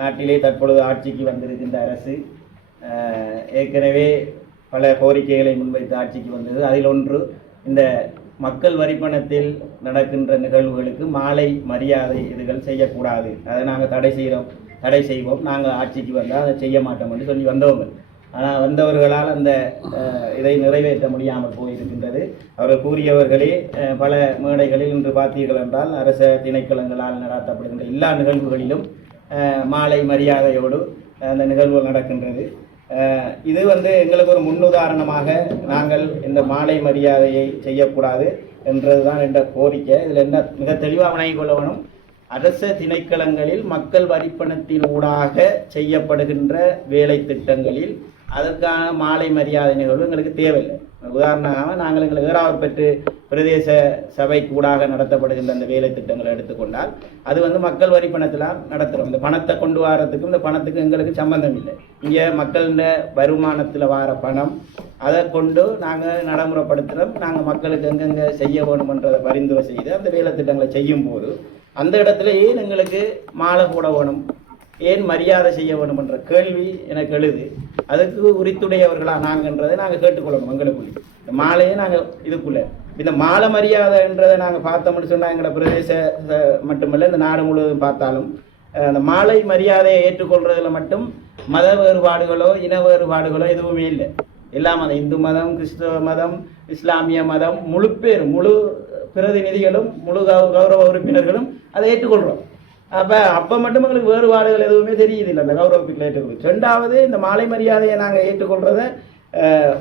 நாட்டிலே தற்பொழுது ஆட்சிக்கு வந்திருக்கின்ற அரசு ஏற்கனவே பல கோரிக்கைகளை முன்வைத்து ஆட்சிக்கு வந்தது. அதில் ஒன்று இந்த மக்கள் வரிப்பணத்தில் நடக்கின்ற நிகழ்வுகளுக்கு மாலை மரியாதை இதுகள் செய்யக்கூடாது, அதை நாங்கள் தடை செய்வோம், நாங்கள் ஆட்சிக்கு வந்தால் அதை செய்ய மாட்டோம் என்று சொல்லி வந்தவங்க. ஆனால் வந்தவர்களால் அந்த இதை நிறைவேற்ற முடியாமல் போயிருக்கின்றது. அவர்கள் கூறியவர்களே பல மேடைகளில் இன்று பார்த்தீர்கள் என்றால் அரச திணைக்களங்களால் நடத்தப்படுகின்ற எல்லா நிகழ்வுகளிலும் மாலை மரியாதையோடு அந்த நிகழ்வுகள் நடக்கின்றது. இது எங்களுக்கு ஒரு முன்னுதாரணமாக நாங்கள் இந்த மாலை மரியாதையை செய்யக்கூடாது என்றதுதான் என்ற கோரிக்கை. இதில் என்ன மிக தெளிவாக வணங்கிக் கொள்ள வேணும், அரச திணைக்களங்களில் மக்கள் வரிப்பணத்தின் ஊடாக செய்யப்படுகின்ற வேலை திட்டங்களில் அதற்கான மாலை மரியாதை நிகழ்வு எங்களுக்கு தேவையில்லை. உதாரணமாக நாங்கள் எங்களுக்கு ஏறாவூர் பெற்று பிரதேச சபை கூடாக நடத்தப்படுகின்ற அந்த வேலை திட்டங்களை எடுத்துக்கொண்டால் அது மக்கள் வரி பணத்தில் நடத்துகிறோம். இந்த பணத்தை கொண்டு வரதுக்கும் இந்த பணத்துக்கு எங்களுக்கு சம்பந்தம் இல்லை. இங்கே மக்கள வருமானத்தில் வர பணம் அதை கொண்டு நாங்கள் நடைமுறைப்படுத்துகிறோம். நாங்கள் மக்களுக்கு எங்கெங்கே செய்ய வேணுமென்றதை பரிந்துரை செய்து அந்த வேலை திட்டங்களை செய்யும் போது அந்த இடத்துல ஏன் எங்களுக்கு மாலை போட வேணும், ஏன் மரியாதை செய்ய வேணும் என்ற கேள்வி எனக்கு எழுது. அதுக்கு உரித்துடையவர்களா நாங்கன்றதை நாங்கள் கேட்டுக்கொள்ளணும். எங்களுக்குள்ள இந்த மாலையை நாங்கள் இதுக்குள்ள இந்த மாலை மரியாதைன்றதை நாங்கள் பார்த்தோம்னு சொன்னால் எங்களோட பிரதேச மட்டுமல்ல இந்த நாடு முழுவதும் பார்த்தாலும் அந்த மாலை மரியாதையை ஏற்றுக்கொள்றதுல மட்டும் மத வேறுபாடுகளோ இன வேறுபாடுகளோ எதுவுமே இல்லை. எல்லா மதம், இந்து மதம், கிறிஸ்தவ மதம், இஸ்லாமிய மதம், முழு பிரதிநிதிகளும் முழு கௌரவ உறுப்பினர்களும் அதை ஏற்றுக்கொள்கிறோம். அப்போ மட்டும் எங்களுக்கு வேறுபாடுகள் எதுவுமே தெரியுது இல்லை அந்த கௌரவத்துக்கு ஏற்றுக்கொள்ளும். ரெண்டாவது இந்த மாலை மரியாதையை நாங்கள் ஏற்றுக்கொள்றத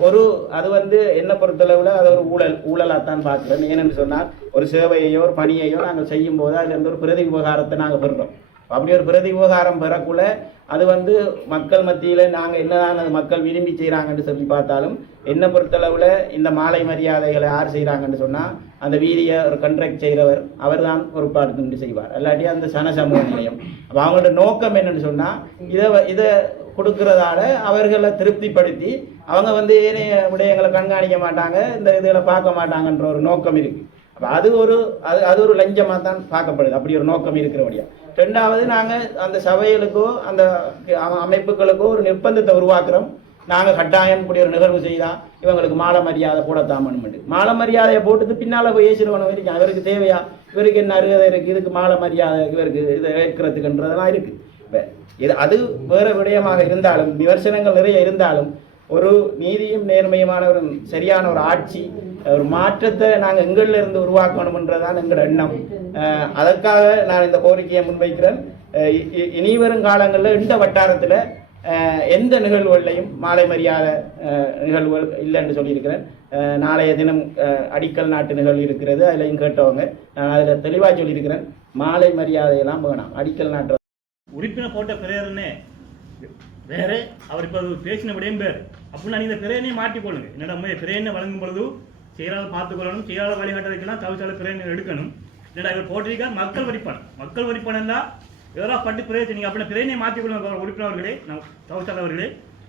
அது என்னை பொறுத்தளவில் அது ஒரு ஊழலாகத்தான் பார்க்குறேன். ஏனென்று சொன்னால் ஒரு சேவையோ ஒரு பணியையோ நாங்கள் செய்யும் போது அதுலேருந்து ஒரு பிரதி விவகாரத்தை நாங்கள் பெறுறோம். அப்படி ஒரு பிரதி விவகாரம் பெறக்குள்ள அது மக்கள் மத்தியில் நாங்கள் என்னதான் அது மக்கள் விரும்பி செய்கிறாங்கன்னு சொல்லி பார்த்தாலும் என்னை பொறுத்தளவில் இந்த மாலை மரியாதைகளை யார் செய்கிறாங்கன்னு சொன்னால் அந்த வீதியை ஒரு கண்ட்ராக்ட் செய்கிறவர் அவர் தான் பொறுப்பாடுத்து செய்வார், இல்லாட்டி அந்த சமூக நிலையம். அப்போ அவங்களோட நோக்கம் என்னன்னு சொன்னால் இதை கொடுக்கறதால அவர்களை திருப்திப்படுத்தி அவங்க ஏனைய விடயங்களை கண்காணிக்க மாட்டாங்க, இந்த இதுகளை பார்க்க மாட்டாங்கன்ற ஒரு நோக்கம் இருக்குது. அப்போ அது ஒரு லஞ்சமாக தான் பார்க்கப்படுது. அப்படி ஒரு நோக்கம் இருக்கிறபடியா. ரெண்டாவது நாங்கள் அந்த சபைகளுக்கோ அந்த அமைப்புகளுக்கோ ஒரு நிர்பந்தத்தை உருவாக்குறோம். நாங்கள் கட்டாயம் இப்படி ஒரு நிகழ்வு செய்தால் இவங்களுக்கு மாலை மரியாதை போடத்தாமன்னு மாலை மரியாதையை போட்டுட்டு பின்னால் போய் ஏசிடுவனும் இருக்கேன். அவருக்கு தேவையா, இவருக்கு என்ன அருகதை இருக்குது, இதுக்கு மாலை மரியாதை இவருக்கு இதை ஏற்கிறதுக்குன்றதெல்லாம் இருக்குது. இது அது வேறு விடயமாக இருந்தாலும் விமர்சனங்கள் நிறைய இருந்தாலும் ஒரு நீதியும் நேர்மையுமான ஒரு சரியான ஒரு ஆட்சி ஒரு மாற்றத்தை நாங்கள் எங்களில் இருந்து உருவாக்கணும்ன்றதான் எங்களோட எண்ணம். அதற்காக நான் இந்த கோரிக்கையை முன்வைக்கிறேன். இனி வரும் காலங்களில் இந்த வட்டாரத்தில் எந்த நிகழ்வுகளையும் மாலை மரியாதை நிகழ்வுகள் இல்லைன்னு சொல்லியிருக்கிறேன். நாளைய தினம் அடிக்கல் நாட்டு நிகழ்வு இருக்கிறது, அதிலையும் கேட்டவங்க நான் அதில் தெளிவாக சொல்லியிருக்கிறேன். மாலை மரியாதையெல்லாம் வேணாம். அடிக்கல் நாட்டு உறுப்பினர் போட்ட பிரேரனே வேற, அவர் இப்போ பேசின விடையும் பேர் அப்படின்னா நீங்கள் பிரேரனையை மாற்றிக்கொள்ளுங்க. என்னடா பிரேரனை வழங்கும் பொழுது செயலாளர் பார்த்துக்கொள்ளணும், செயலாளர் வழிகாட்டுறதுக்கெல்லாம் தவிசாளர் பிரேரணை எடுக்கணும். என்னடா இவர் போட்டிருக்கார் மக்கள் வரிப்பணம் தான் எவ்வளோ பட்டு பிரேசி நீங்கள் அப்படின்னா பிரேரணையை மாற்றிக்கொள்ளுங்க உறுப்பினர்களே, தவிசாளர்களே.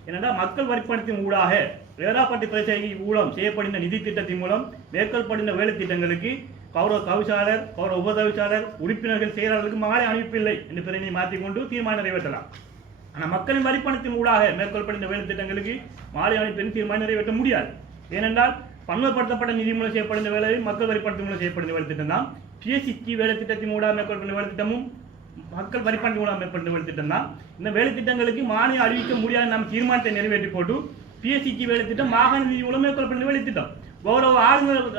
என்னடா மக்கள் வரிப்பணத்தின் ஊடாக வேறாப்பட்டு பிரச்சனைக்கு ஊழம் செய்யப்படுகின்ற நிதி திட்டத்தின் மூலம் மேற்கொள்ளப்படுகின்ற வேலை திட்டங்களுக்கு கௌரவ தவிசாளர், கௌரவ உபதவிசாளர், உறுப்பினர்கள், செயலாளர்களுக்கு மாலை அனுப்பில்லை என்று பிரேரணையை மாற்றிக்கொண்டு தீர்மானம் நிறைவேற்றலாம். ஆனால் மக்களின் வரிப்பணத்தின் ஊடாக மேற்கொள்ளப்படுகின்ற வேலை திட்டங்களுக்கு மாலை அனுப்பி தீர்மானம் நிறைவேற்ற முடியாது. ஏனென்றால் பன்மைப்படுத்தப்பட்ட நிதி மூலம் செய்யப்படுகின்ற வேலையில் மக்கள் வரிப்பணத்தின் மூலம் செய்யப்படுகின்ற வேலை திட்டம் தான். பிஎஸ்சிக்கு வேலை திட்டத்தின் ஊடாக மேற்கொள்ளப்படுகின்ற வேலை திட்டமும் மக்கள் வரிப்பணத்தின் மூலம் மேற்கொண்ட வேலை திட்டம் தான். இந்த வேலை திட்டங்களுக்கு மானியம் அறிவிக்க முடியாது நாம் தீர்மானத்தை நிறைவேற்றி போட்டு பிஎஸ்சிக்கு வேலை திட்டம் மாகாண நிதி மூலம் மேற்கொள்ளப்படுகின்ற வேலை திட்டம் கௌரவ ஆளுநர்